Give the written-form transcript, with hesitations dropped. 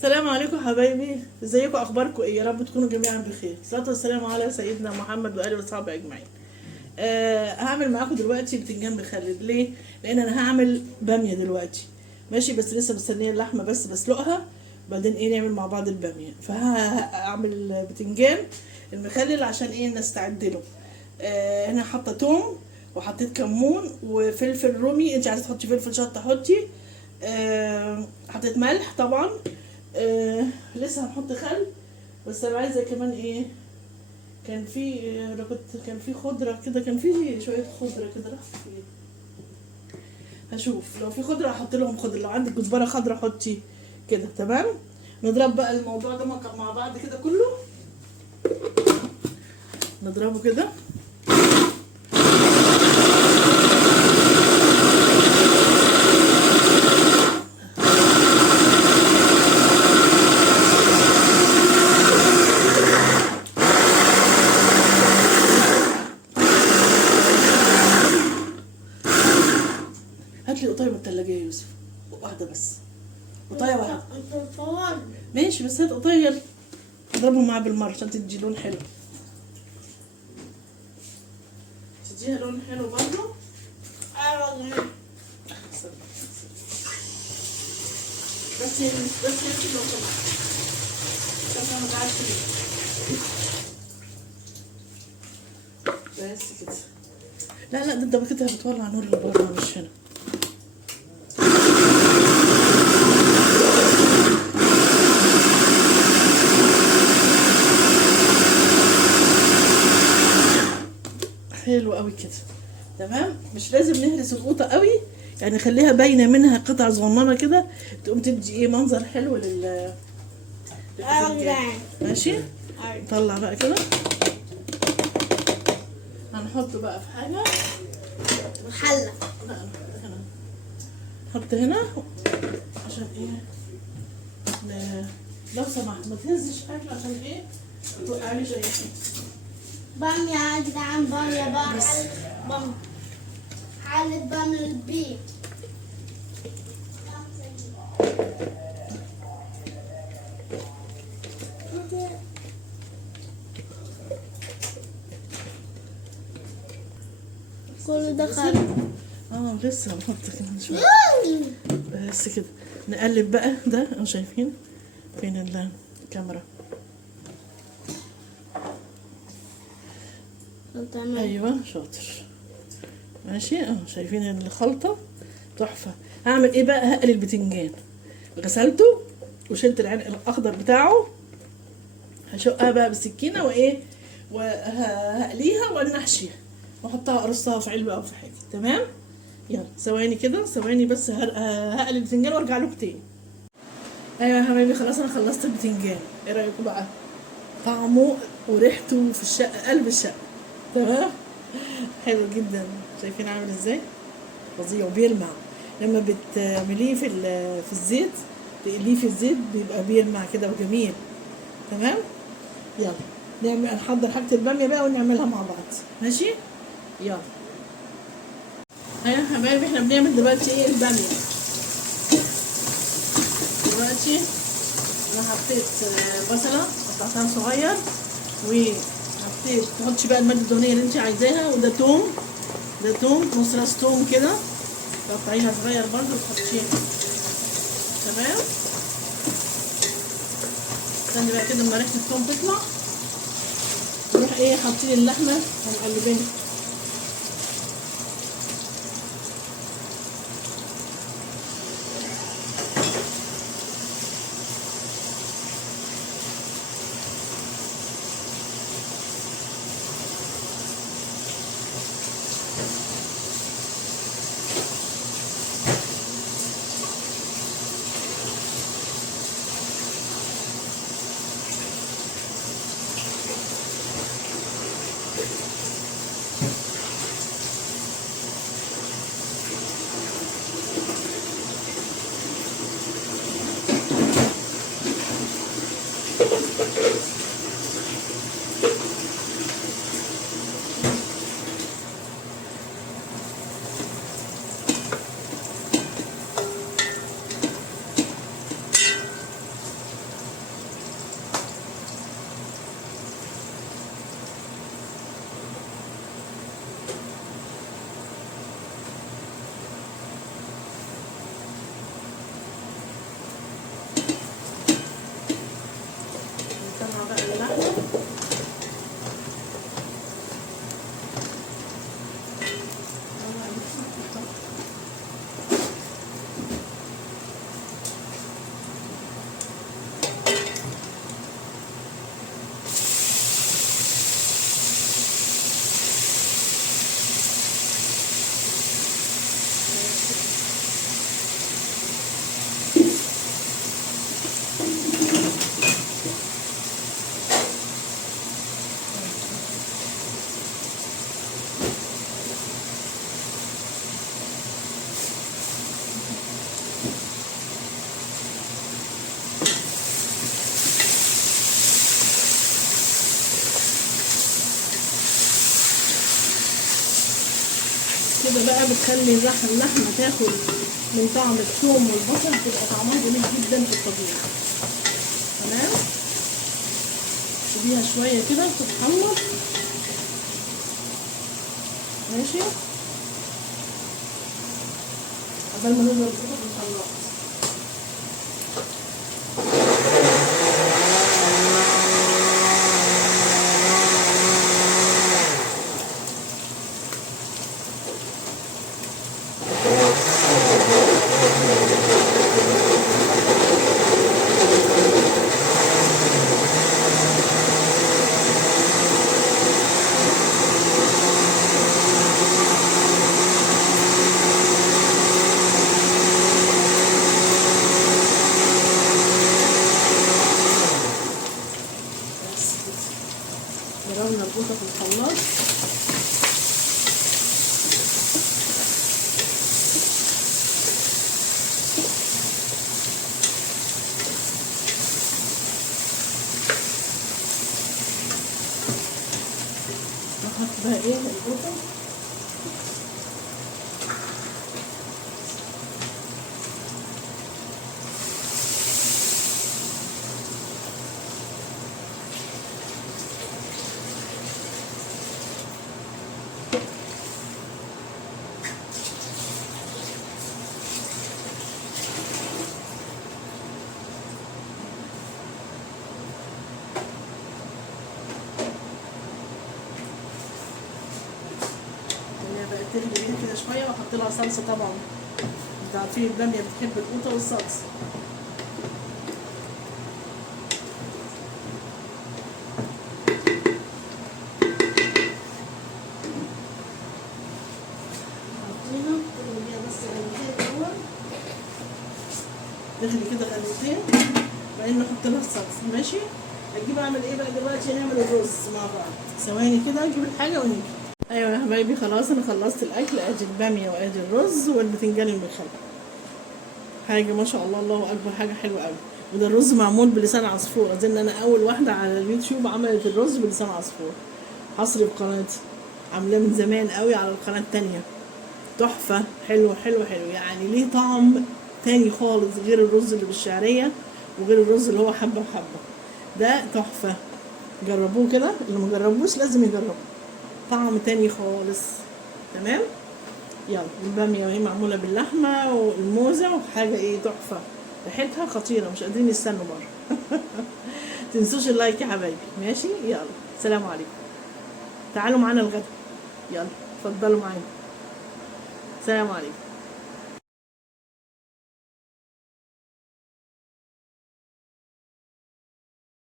السلام عليكم حبايبي، ازيكم؟ اخباركم ايه؟ يا رب تكونوا جميعا بخير. الصلاه والسلام على سيدنا محمد واله وصحبه اجمعين. هعمل معاكم دلوقتي بتنجان مخلل. ليه؟ لان انا هعمل باميه دلوقتي. ماشي، بس لسه مستنيه اللحمه بس بسلقها، بعدين نعمل مع بعض الباميه. فهعمل بتنجان المخلل عشان نستعد له. هنا حاطه توم، وحطيت كمون وفلفل رومي. انت عايزه تحطي فلفل شطه حطي. حطيت ملح طبعا. لسه هنحط خل، بس انا عايزه كمان كان في كان في خضره كده، كان في شويه خضره كده راحت فين. هشوف لو في خضره هحط لهم خضره، لو عندك كزبره خضره حطي كده. تمام، نضرب بقى الموضوع ده مع بعض كده كله، نضربه كده. هات لي قطايه من التلاجة يا يوسف، واحده بس، قطايه واحده. ماشي، بس هات قطايه يلا، اضربهم معاه بالمره عشان تدي لون حلو، تديها لون حلو برضه. بس لو سمحت عشان ما تعرفش بس كده. لا ده انت كده بتولع نور اللي بره مش هنا. حلو قوي كده. تمام، مش لازم نهرس القوطه قوي، يعني خليها باينه منها قطع صغننه كده، تقوم تدي منظر حلو للبتنجان. ماشي، نطلع بقى كده، هنحطه بقى في حاجه حله. لا هنا، نحط هنا عشان لو سمحت ما تهزش حاجه عشان ما توقعليش اي حاجه. بامية يا جدعان، بامية بامية حلة بامية البيت. كل ده خل. لسه هنحط كمان شويه بس كده. نقلب بقى ده، شايفين فين الكاميرا؟ ايوه شاطر. ماشي، شايفين الخلطه تحفه. هعمل ايه بقى؟ هقلي البتنجان، غسلته وشلت العرق الاخضر بتاعه، هشقها بقى بالسكينه وهقليها ونحشيها واحطها ارصها في علبه او في حاجه. تمام، يلا ثواني كده، ثواني بس هقلي البتنجان وارجع لكم تاني. ايوه يا حبايبي، خلاص انا خلصت البتنجان. ايه رايكم بقى؟ طعمه وريحته في الشقه قلب الشقه. تمام، حلو جدا. شايفين عامل ازاي؟ فظيع وبيلمع. لما بتعمليه في الزيت، تقليه في الزيت بيبقى بيلمع كده وجميل. تمام، يلا نحضر حاجه الباميه بقى ونعملها مع بعض. ماشي، يلا. يا حبايبي، احنا بنعمل دلوقتي الباميه. دلوقتي انا حطيت بصله قطعتها صغير، وحطيت تحطش بقى الماده الدهنيه اللي انت عايزاها، وده توم، ده توم، نص راس توم كده تقطعيها صغير برضه وتحطيها. تمام، استني بقى كده اما ريحه التوم تطلع، نروح حاطين اللحمه هنقلبينها. كده بقى بتخلي اللحمة تاخد من طعم الثوم والبصل، تبقى طعمها جميل جدا في الطبيخ. تمام. سيبيها شوية كده تتحمر. ماشي. قبل ما نضرب القطع في الخلاط. ضربنا القوطة في الخلاط. نحط بقى ايه القوطة. تغلي كده شويه واحط لها صلصه طبعا. انتوا عارفين الباميه بتحب القوطه والصلصه. حطينا تغلي بس غلوتين الاول، تغلي كده غلوتين وبعدين نحط لها الصلصه. ماشي. هجيب اعمل ايه بقى دلوقتي؟ نعمل الرز مع بعض. ثواني كده اجيب الحاجه ونيجي. ايوه يا حبايبي خلاص انا خلصت الاكل. ادي الباميه وادي الرز والبتنجان المخلل. حاجه ما شاء الله، الله اكبر، حاجه حلوه قوي. وده الرز معمول بلسان عصفور. اظن انا اول واحده على اليوتيوب عملت الرز بلسان عصفور. حصري بقناتي، عاملاه من زمان قوي على القناه التانية. تحفه. حلو حلو حلو، يعني ليه طعم تاني خالص غير الرز اللي بالشعريه وغير الرز اللي هو حبه وحبه. ده تحفه. جربوه كده، اللي ما جربوش لازم يجربه، طعم تاني خالص. تمام. يلا الباميه وهي معموله باللحمه والموزه وحاجه ايه تحفه، ريحتها خطيره، مش قادرين يستنوا بره. تنسوش اللايك يا حبايبي. ماشي. يلا سلام عليكم. تعالوا معانا الغدا. يلا اتفضلوا معانا. سلام عليكم.